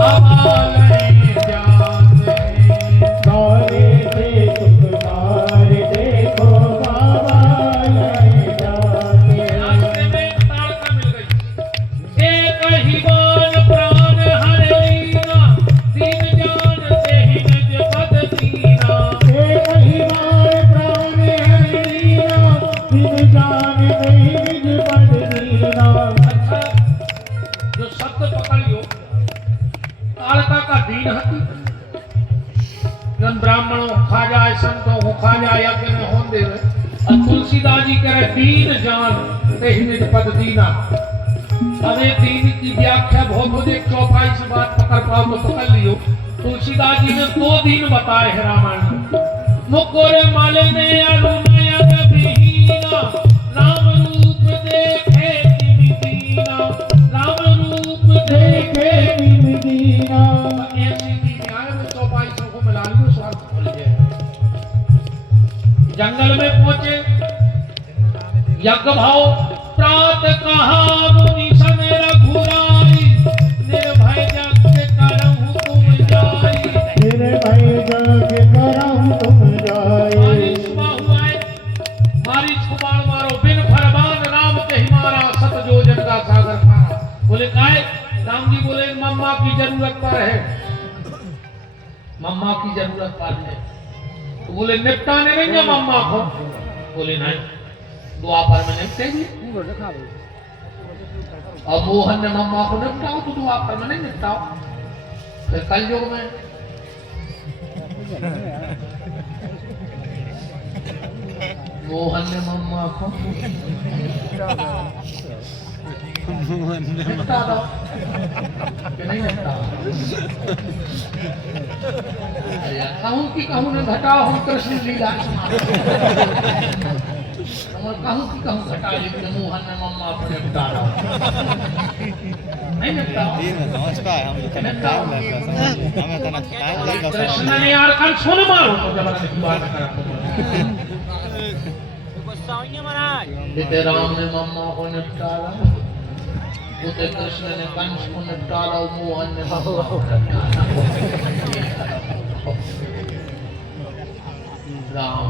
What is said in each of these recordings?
बाबा नहीं जाते, सारे से तुम्हारे देखो बाबा नहीं जाते। रास्ते में ताड़का मिल गई। एक ही बाण प्राण हर लीना, दीन जानते ही निज पद दीना। एक ही बार प्राण हरि लीना, दिन जानते ही निज पद दीना। अच्छा, जो शब्द पकड़ियो ताड़का का दीन हती, जन ब्राह्मणों खा जाए, संतों खा जाए, यज्ञ में होन देवे। और तुलसीदास जी कह रहे दीन जान ते ही निज पद दीना। अरे दीन की व्याख्या बहुत मुझे चौपाई से बात पकड़ पाओ तो पकड़ लियो। तुलसीदास जी ने 2 दिन बताए हैं रामायण में। मुकोरे माले ने अरुणयग विहीना, राम रूप देखे तिन दीना, राम रूप देखे तिन दीना। ऐसी न्याय में चौपाई को मिला लियो, स्वार्थ खोल गए। जंगल में पहुंचे, यज्ञ भाव प्रात कहा मुनि सन रघुराई, निर्भय जग करहु तुम जाई। निर्भय जग करहु तुम जाई। मारीच बाहु आए, मारीच को बाण मारो, बिन फरमान राम कहि मारा, सत जोजन का सागर पारा। बोले काहे? राम जी बोले मम्मा की जरूरत पर है, मम्मा की जरूरत पर है। तो बोले निपटाने नहीं है मम्मा को? बोले नहीं, द्वापर में निपटेंगे। और मोहन ने मम्मा को निपटाओ तो द्वापर में नहीं निपटाओ, फिर कलयुग में मोहन ने मम्मा को निपटा दो कि नहीं निपटा? कहूँ कि कहूँ ने घटाओ, हम कृष्ण लीला कहूँ कि कहूँ घटा, लेकिन मोहन ने मम्मा को निपटा दो। नहीं निपटा? नमस्कार, हम हमें तना टाइम लगा। कृष्ण ने यार कल सुन मारो तो जबरदस्ती बात करा। बीते राम ने मम्मा को निपटारा, उते कृष्ण ने कंस को निपटारा, मोहन ने मम्मा को निपटारा। राम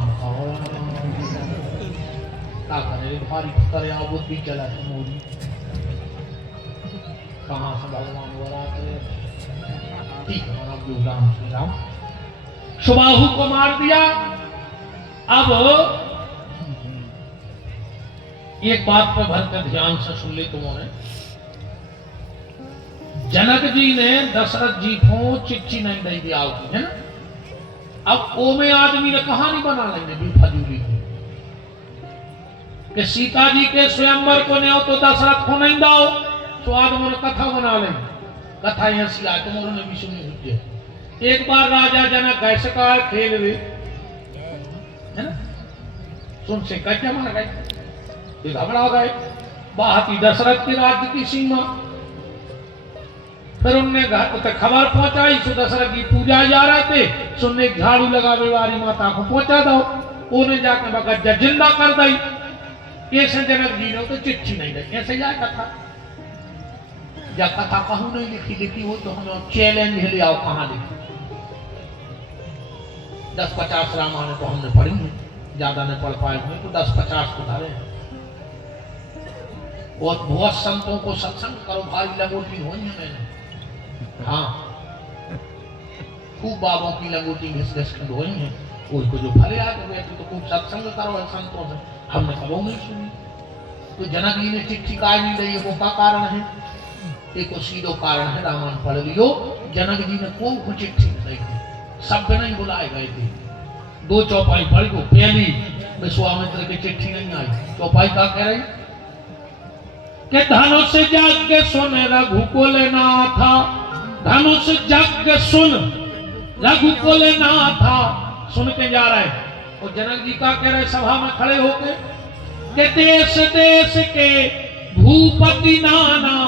क्या करे, भारी करे बुद्धि चला मोरी, कहाँ से भगवान वराते। ठीक है, अब राम श्री राम सुबाहु को मार दिया। अब एक बात पर भरकर ध्यान से सुन ले तुम्हारे। जनक जी ने दशरथ जी को चिट्ठी नहीं दे दिया होती है ना। अब ओ में आदमी ने कहानी बना लेंगे बेफजूली की कि सीता जी के स्वयंवर को नहीं हो तो दशरथ को नहीं दाओ, तो आदमी ने कथा बना लेंगे। कथा ऐसी आए तुम्हारों ने भी सुनी हुई। एक बार राजा जनक गए सकार खेल हुए है ना, सुन से कच्चा मार गए, घबरा गए, बाहती दशरथ के राज्य की सीमा। फिर उनने घर तक खबर पहुंचाई, सो दशरथ जी पूजा जा रहे थे, सुनने झाड़ू लगावे वाली माता को पहुंचा दो। उन्हें जाके बगैर जिंदा कर दी। कैसे जनक जी ने तो चिट्ठी नहीं दी, कैसे जाए कथा? या कथा कहूं नहीं लिखी, लिखी हो तो हमें चैलेंज ले आओ, कहां लिखी? 10-50 रामायण तो हमने पढ़ी है, ज्यादा नहीं पढ़ पाए हुए, तो 10-50 को धारे। और बहुत संतों को सत्संग करो, भारी लंगोटी हुई है मैंने। हाँ, खूब बाबों की लंगोटी घिस खंड हुई है। उनको जो भले आगे बैठे तो खूब सत्संग करो है संतों से, हमने कभी नहीं सुनी। तो जनक जी ने चिट्ठी का नहीं दी, वो का कारण है? एक सीधो कारण है, रामायण पढ़ लियो। जनक जी ने को चिट्ठी नहीं दी, सब नहीं बुलाए गए थे। 2 चौपाई पढ़ लो। पहली विश्वामित्र की चिट्ठी नहीं आई, चौपाई का कह रही कि धनुष यज्ञ सुन रघुकुल नाथा, धनुष यज्ञ सुन रघुकुल नाथा। सुन के जा रहे और जनक जी का कह रहे सभा में खड़े होके कि देश देश के भूपति नाना,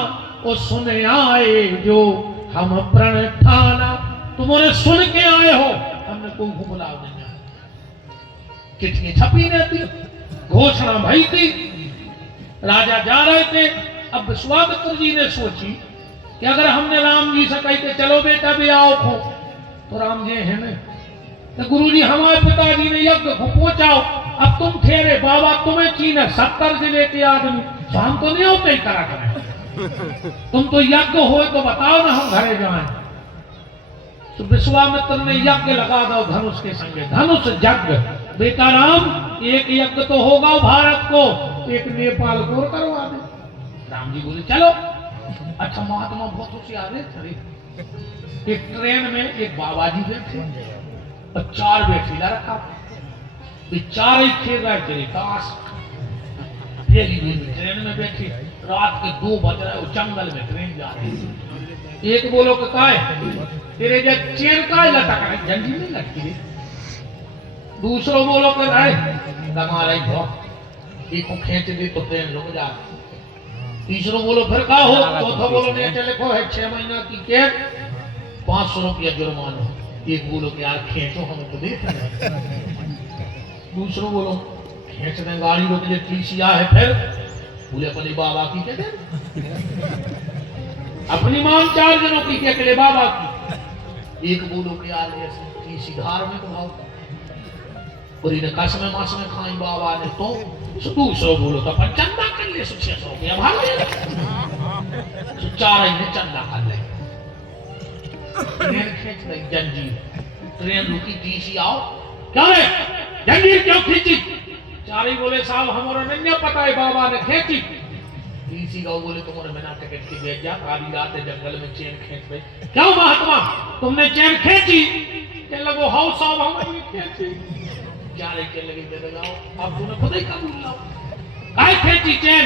और सुन आए जो हम प्रण ठाना। तुम्हारे सुन के आए हो, हमने कोई बुलाव नहीं आया। चिट्ठी छपी नहीं थी, घोषणा भई थी, राजा जा रहे थे। अब विश्वामित्र जी ने सोची कि अगर हमने राम जी से कही कि कि चलो बेटा भी आओ खो। तो राम जी है ना, तो गुरुजी हमारे पिताजी ने यज्ञ को पहुंचाओ, अब तुम ठहरे बाबा तुम्हें चीन 70 जिले के आदमी, तो हम तो नहीं होते ही करा करें, तुम तो यज्ञ हो तो बताओ ना हम घरे जाएं। तो विश्वामित्र ने यज्ञ लगा दो धनुष के संगे, धनुष यज्ञ। बेटा राम एक यज्ञ तो होगा भारत को, एक नेपाल को करवा दे। राम जी बोले चलो। अच्छा महात्मा बहुत होशियार है। एक ट्रेन में एक बाबा जी बैठे और 4 बैठीला रखा, चार ही खेल रहे थे ताश। ट्रेन में बैठी, रात के 2 बज रहे, वो जंगल में ट्रेन जा रही। एक बोलो कि काय तेरे जब चेन काय लटक रही, जंजीर नहीं लटकी रे। दूसरो बोलो कि दमा रही बहुत, एक को खींच दी तो ट्रेन रुक जा। तीसरो बोलो फिर का हो। चौथा बोलो नीचे लिखो है 6 महीना की कैद, 500 रुपया जुर्माना। एक बोलो कि यार खींचो हमें तो देख रहे। दूसरो बोलो खींच दें गाड़ी रोक ले, टीसिया है। फिर बोले अपनी बाबा की कहते, अपनी मांग 4 जनों की के अकेले बाबा की। एक बोलो कि यार टीसी धार्मिक भाव, और इन्हें कसम मास में खाई बाबा ने। तो दूसरो बोलो तो अपन चंदा कर ले, 600 रुपया भाग ले। तो 4 इन्हें चंदा कर ले, ट्रेन खींच गई जंजीर। ट्रेन रुकी, टीसी आओ, क्या है जंजीर क्यों खींची? 4 ही बोले साहब हमारा नहीं पता है, बाबा ने खींची। टीसी गाँव बोले तुम्हारे बिना टिकट की भेज जा, आधी रात जंगल में चेन खींच गई। क्या महात्मा तुमने चेन खींची? कहने लगो हाउ साहब हमने खींची। 4 ही कहने लगे दे जाओ, अब तूने खुद ही कबूल लाओ, काय खींची चेन?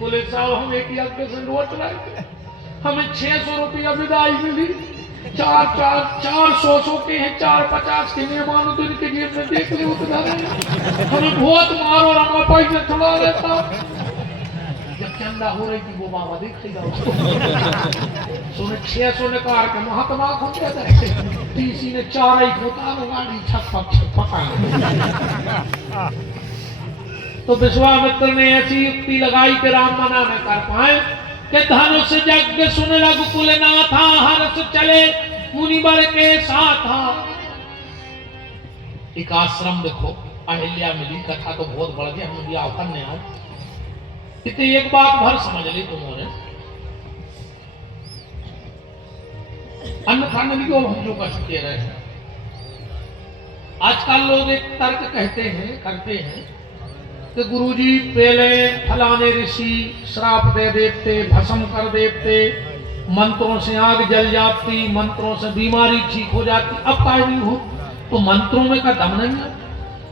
बोले साहब हम एक यज्ञ से लौट रहे थे, हमें 600 रुपया विदाई मिली। 400 के हैं, 450 के मेहमान तो इनके जेब में देख ले उतर हमें बहुत मारो और हमारे पैसे छुड़ा लेता। जब चंदा हो रही थी वो बाबा देख लेगा उसको। सुने 600 ने कार के महात्मा को कहता है, टीसी ने 4 ही खोता गाड़ी छपका। तो विश्वामित्र ने ऐसी युक्ति लगाई कि राम मना न कर पाए कि धनुष यज्ञ सुन रघुकुल नाथा, हर्ष चले मुनिवर के साथ। एक आश्रम देखो, अहिल्या मिली, कथा तो बहुत बढ़ गई, हम भी आकर ने आज इतने एक बात भर समझ ली तुमने। अन्न खाने की हम जो कर चुके रहे। आजकल लोग एक तर्क कहते हैं, करते हैं कि गुरुजी पहले फलाने ऋषि श्राप दे देते, भस्म कर देते, मंत्रों से आग जल जाती, मंत्रों से बीमारी ठीक हो जाती, अब काय नहीं हो। तो मंत्रों में का दम नहीं है।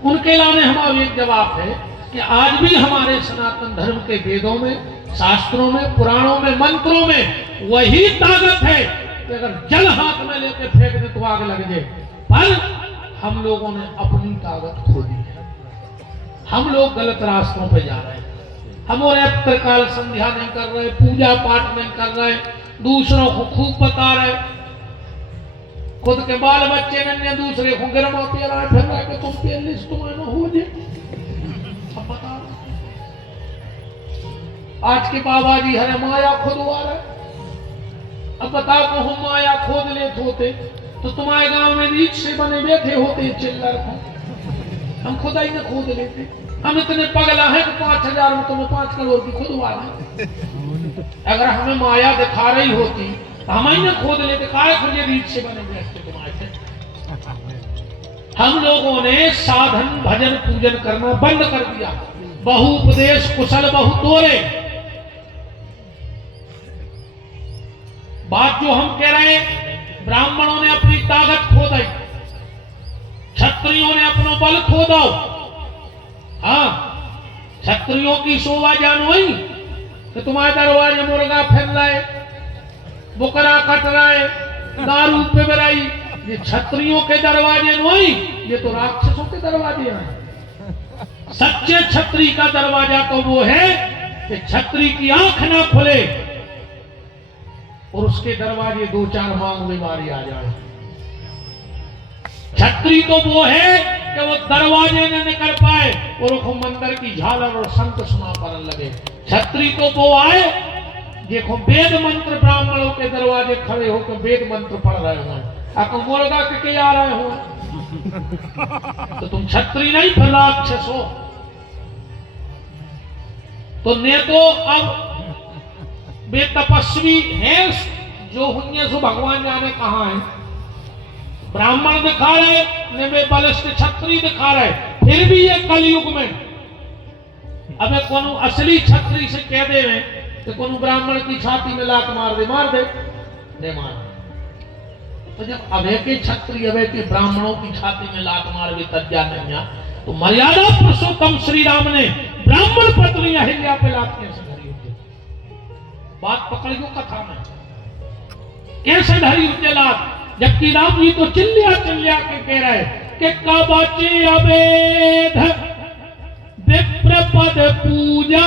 उनके लाने हमारा एक जवाब है कि आज भी हमारे सनातन धर्म के वेदों में, शास्त्रों में, पुराणों में, मंत्रों में वही ताकत है कि अगर जल हाथ में लेके फेंक दे तो आग लग जाए। पर हम लोगों ने अपनी ताकत खो दी है, हम लोग गलत रास्तों पे जा रहे हैं। हम और त्रिकाल संध्या नहीं कर रहे, पूजा पाठ नहीं कर रहे, दूसरों को खूब बता रहे, खुद के बाल बच्चे नन्हे दूसरे को गिरमा पे रहा फिर रहा कि तुम पे लिस्ट तुम्हें हो जाए। अब बता आज के बाबा जी हरे माया खुदवा रहे। अब बताओ को हम माया खोद लेते होते तो तुम्हारे गांव में रीछ से बने बैठे होते चिल्लर को, हम खुदा ही न खोद लेते। हम इतने पगला है कि 5000 में तुम्हें 5 करोड़ की खुदवा रहे। अगर हमें माया दिखा रही होती तो हम ही न खोद लेते, काय खुले रीछ से बने बैठते तुम्हारे से। हम लोगों ने साधन भजन पूजन करना बंद कर दिया। बहु उपदेश कुशल बहु तोरे। बात जो हम कह रहे हैं, ब्राह्मणों ने अपनी ताकत खो दी, क्षत्रियों ने अपना बल खो दो। हाँ, क्षत्रियों की शोभा जान हुई कि तुम्हारे दरवाजे मुर्गा फिर रहे, बुकरा कट रहे, दारू पे बराई, ये क्षत्रियों के दरवाजे नहीं, ये तो राक्षसों के दरवाजे हैं। सच्चे क्षत्रिय का दरवाजा तो वो है कि क्षत्रिय की आंख ना खुले और उसके दरवाजे 2-4 मांग बीमारी आ जाए। क्षत्रिय तो वो है कि वो दरवाजे न निकल पाए और वो मंदिर की झालर और संत सुना पड़ने लगे। क्षत्रिय तो वो आए देखो वेद मंत्र ब्राह्मणों के दरवाजे खड़े होकर वेद मंत्र पढ़ रहे हो, आपको बोलेगा कि क्या आ रहे हो? तो तुम क्षत्रिय नहीं फिर राक्षस हो। तो ने तो अब वे तपस्वी हैं जो हुए सो भगवान जाने कहां है। ब्राह्मण दिखा रहे ने वे बलिष्ठ क्षत्रिय दिखा रहे, फिर भी ये कलयुग में अबे कोनो असली क्षत्रिय से कह दे तो कोनो ब्राह्मण की छाती में लात मार दे नहीं मार। तो जब अभय के क्षत्रिय अभय के ब्राह्मणों की छाती में लात मार दे तज्जा नहीं आ, तो मर्यादा पुरुषोत्तम श्री राम ने ब्राह्मण पत्नी अहिल्या पे लात कैसे धरी होती? बात पकड़ियो कथा में कैसे धरी होती लात? जबकि राम जी तो चिल्लिया के कह रहे कि कबचे अवेद विप्र पद पूजा।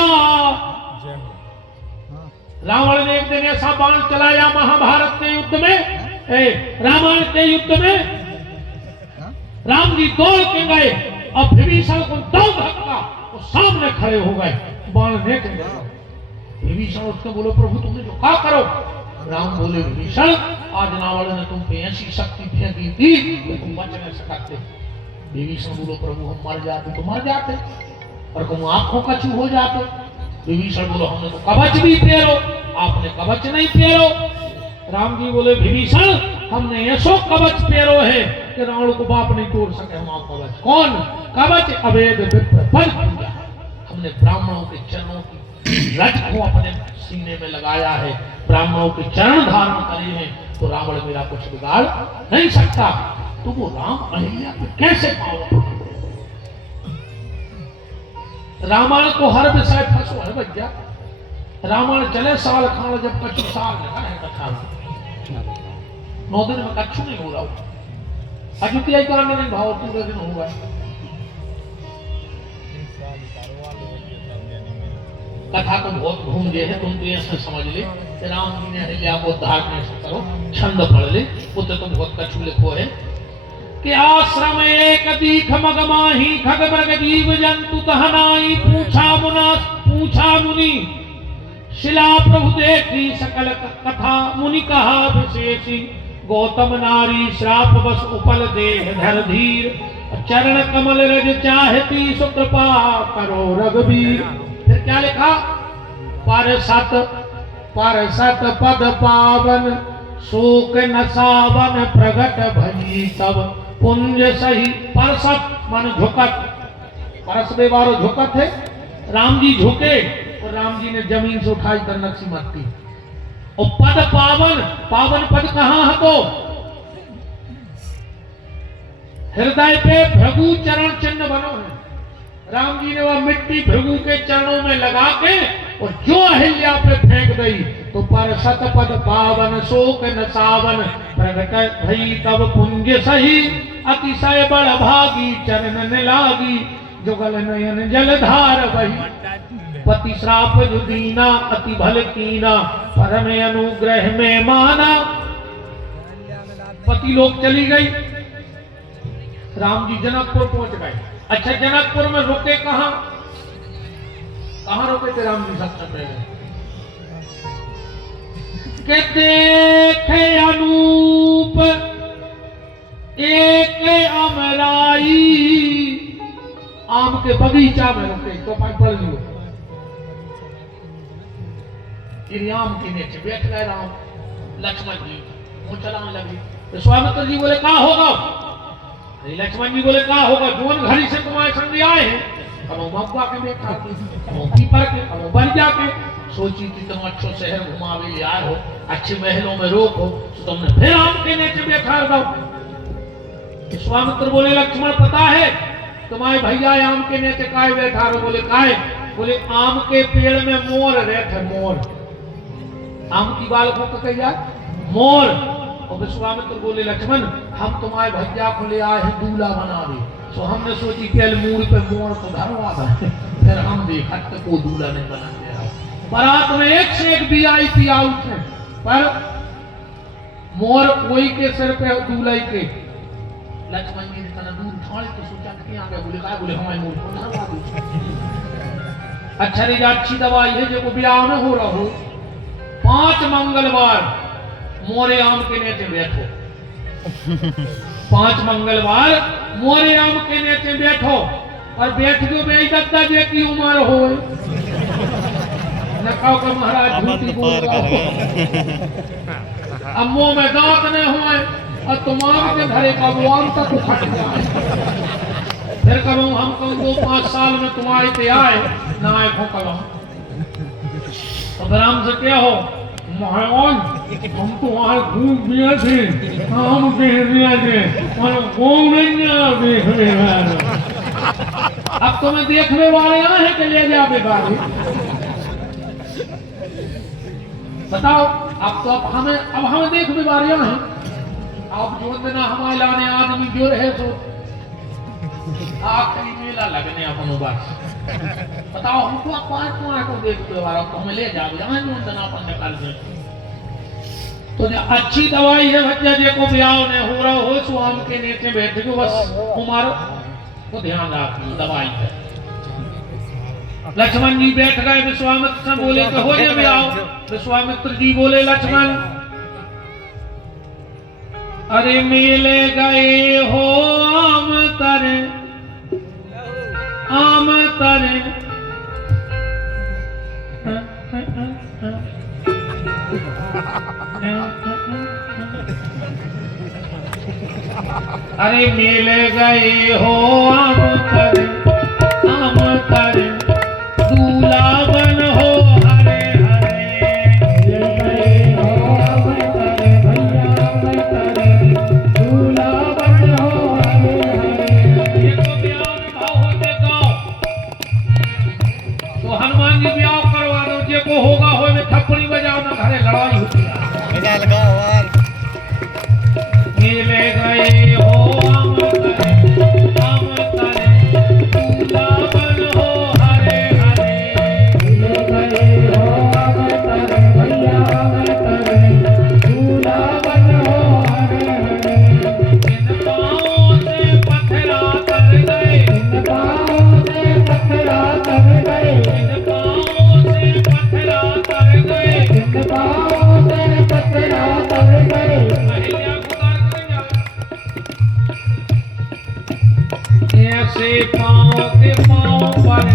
रावण ने एक दिन ऐसा बाण चलाया महाभारत के युद्ध में, रामायण के युद्ध में राम जी दौड़ के गए और विभीषण को दो धक्का वो सामने खड़े हो गए, बाण ने विभीषण उसको बोलो प्रभु तुमने जो कहा करो। राम बोले विभीषण आज रावण ने तुम पे ऐसी शक्ति फेंकी थी कि तुम बच नहीं सकते। विभीषण बोलो प्रभु हम मर जाते तो मर जाते और तुम आंखों का चू हो जाते। विभीषण बोलो हमने तो कवच भी फेरो, आपने कवच नहीं फेरो। राम जी बोले विभीषण हमने ऐसो कवच फेरो है कि रावण को बाप नहीं तोड़ सके। हम कवच कौन? कवच अवेद विप्र पद पूजा। हमने ब्राह्मणों के चरणों की रज को अपने सीने में लगाया है, ब्राह्मणों के चरण धारण करे हैं, तो रावण मेरा कुछ बिगाड़ नहीं सकता। तो वो राम अहिल्या पे कैसे पाओ? रामायण को हर विषय फंसो है भैया। रामायण चले साल खान जब कछु साल लगा है कथा 9 दिन में कछु नहीं हो रहा। अयोध्या कांड नहीं भाव पूरे दिन होगा। कथा तो बहुत घूम गए है, तुम तो ऐसा समझ ले कि राम जी ने अहिल्या को उद्धार कैसे करो, छंद पढ़ ले, उसे तो बहुत कछु लिखो है कि आश्रम एक दीख मगमाही खग मृग जीव जंतु कहनाई पूछा मुनि शिला प्रभु देखी सकल कथा मुनि कहा विशेषी गौतम नारी श्राप बस उपल देह धर धीर चरण कमल रज चाहती सुकृपा करो रघुवीर। फिर क्या लिखा? पर सत पद पावन शोक नसावन प्रगट भई तब पुंज सही। परसत मन झुकत, परस बेवारो झुकत है। राम जी झुके और राम जी ने जमीन से उठाई कर नक्शी मारती। और पद पावन, पावन पद कहां है? तो हृदय पे भृगु चरण चिन्ह बनो है। राम जी ने वह मिट्टी भृगु के चरणों में लगा के और जो अहिल्या पे फेंक गई तो पर सतपद पावन शोक नसावन प्रगट भई तब पुंज सही अतिशय बड़ भागी चरण लागी जुगल नयन जलधार बही पति श्राप जुदीना अति भल कीना परम अनुग्रह में माना। पति लोग चली गई, राम जी जनकपुर पहुंच गए। अच्छा जनकपुर में रुके कहां रुके थे राम जी? सबसे पहले के देखे अनूप एक अमराई, आम के बगीचा में रुके। तो पढ़ लियो, आम के नीचे बैठ गए राम लक्ष्मण जी, वो चलाने लगे। तो स्वामित्र जी बोले कहा होगा? लक्ष्मण जी बोले कहा होगा? जोन घड़ी से तुम्हारे संग आए हैं, महुआ के देखा, पीपर के, बन जाके सोची कि तुम अच्छो शहर घुमावे ले आए हो, अच्छे महलों में रोको, तो तुमने फिर आम के नीचे बैठा दो। स्वामित्र बोले लक्ष्मण पता है तुम्हारे भैया आम के नीचे काय बैठा रहो? बोले काय? बोले आम के पेड़ में मोर रहते, मोर। आम की बालकों का कही जाए मोर। और विश्वामित्र बोले लक्ष्मण हम तुम्हारे भैया को ले आए हैं दूल्हा बना दे। तो हमने सोची कि मूड पे मोर तो धरवा था, फिर हम देखा को दूल्हा नहीं बना दे रहा। बारात में एक से एक वीआईपी आउट है, पर मोर कोई के सिर पे दूल्हा के। लक्ष्मण जी ने दूध ठाड़ के सोचा कि आ गया। बोले का? बोले हमारे मोर को धरवा दो। अच्छा नहीं अच्छी दवाई है जो ब्याह में हो रहा हो 5 मंगलवार मोरे आम के नीचे बैठो 5 मंगलवार मोरे आम के नीचे बैठो और बैठ जो बे दत्ता जे की उम्र हो न कहो कि महाराज आमंत्र झूठी पार बोल कर रहा गए अब मुंह में दांत न हुए और तुम आम के घरे का वो आम तक उखड़ जाए फिर करूँ हम कहूँ 2-5 साल में तुम्हारे पे आए ना आए भोकल तो राम से क्या हो महाराज हम तो वहाँ घूम दिए थे हम देख दिए थे और वो नहीं देख रहे अब तुम्हें देखने वाले आए हैं कि ले जावे बारी बताओ अब तो अब हमें देखने वाले हैं अब जो दिन हमारे लाने आदमी जो रहे तो आखिरी मेला लगने अपनों बस बताओ हमको आप 5 को देखते वाला तो हमें ले जाओ यहाँ जो दिन अपन निकाल दे तो जो अच्छी दवाई है बच्चा जे को ब्याह ने हो रहा हो सो आम के नीचे बैठ के बस उमारो तो ध्यान रखिए दवाई है। लक्ष्मण जी बैठ गए विश्वामित्र से बोले कि हो जाए ब्याह विश्वामित्र जी बोले लक्ष्मण अरे मिले गए हो आम तरे अरे मिल गए हो आम तरे दूल्हा बन हो हरे हरे मिल गए हो आम तरे भैया आम तरे दूल्हा बन हो हरे हरे। ये तो ब्याह में भाव होते गाँव तो हनुमान जी ब्याह करवा दो जे को होगा हो में थप्पड़ी बजाओ ना घरे लड़ाई होती है बिना लगाओ यार मिले गए हो आम तरे दूल्हा बन हो हरे हरे मिल गए हो आम तरे भैया आम तरे दूल्हा बन हो हरे हरे। इन पाँवों से पत्थरा कर गए इन पाँवों से पत्थरा कर गए इन पाँवों से पत्थरा कर गए इन पाँवों से पत्थरा कर गए। अहिल्या उतार कर जाओ ऐसे पाँव के पाँव पर